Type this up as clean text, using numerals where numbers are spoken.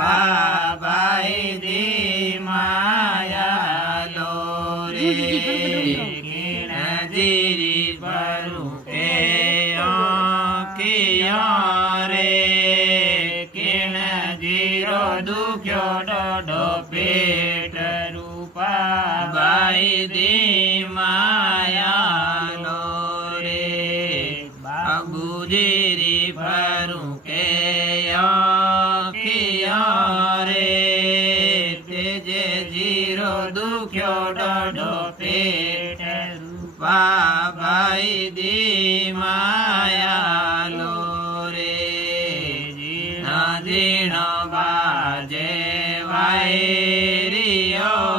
ભાઈ દી માયાલો રે જીરી ભરું કે આંખિયા રે કિણ જીરો દુખ્યો ડોડો પેટ રૂપા ભાઈ દી માયાલો રે બાબુજીરી ભરું કે આંખિયા રે તેજે જીરો દુખ્યો ડોડો પેટ રૂપા ભાઈ દી માયાલો રે જીણ જીણ બાજે વાયરિયો